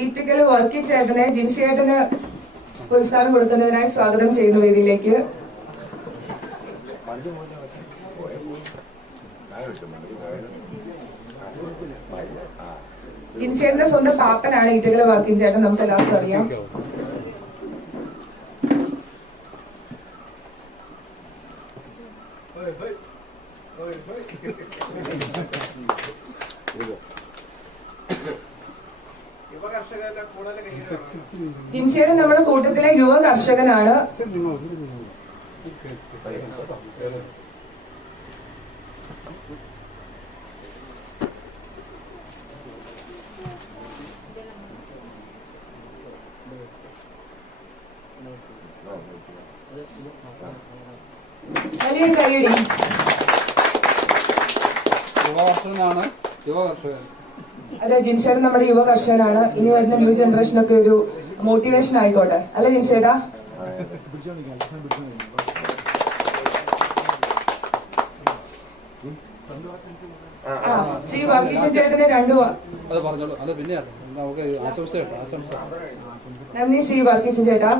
ഈറ്റിക്കൽ വർക്കി ചേട്ടനെ ജിൻസിയേട്ടന് പുരസ്കാരം കൊടുക്കുന്നതിനായി സ്വാഗതം ചെയ്യുന്ന വേദിയിലേക്ക്. ജിൻസിയേട്ടന്റെ സ്വന്തം പാപ്പനാണ് ഈറ്റിക്കൽ വർക്കി ചേട്ടൻ, നമുക്ക് എല്ലാവർക്കും അറിയാം. ജിൻസിയേട്ടൻ നമ്മുടെ കൂട്ടത്തിലെ യുവ കർഷകനാണ്. വലിയ കൈയടി. അതെ, ജിൻസേട്ടൻ നമ്മുടെ യുവ കർഷകനാണ്. ഇനി വരുന്ന ന്യൂ ജനറേഷനൊക്കെ ഒരു മോട്ടിവേഷൻ ആയിക്കോട്ടെ, അല്ലെ ജിൻസേട്ടാ? ശ്രീ വർഗീസ് ചേട്ടന് നന്ദി ശ്രീ വർഗീസ് ചേട്ടാ.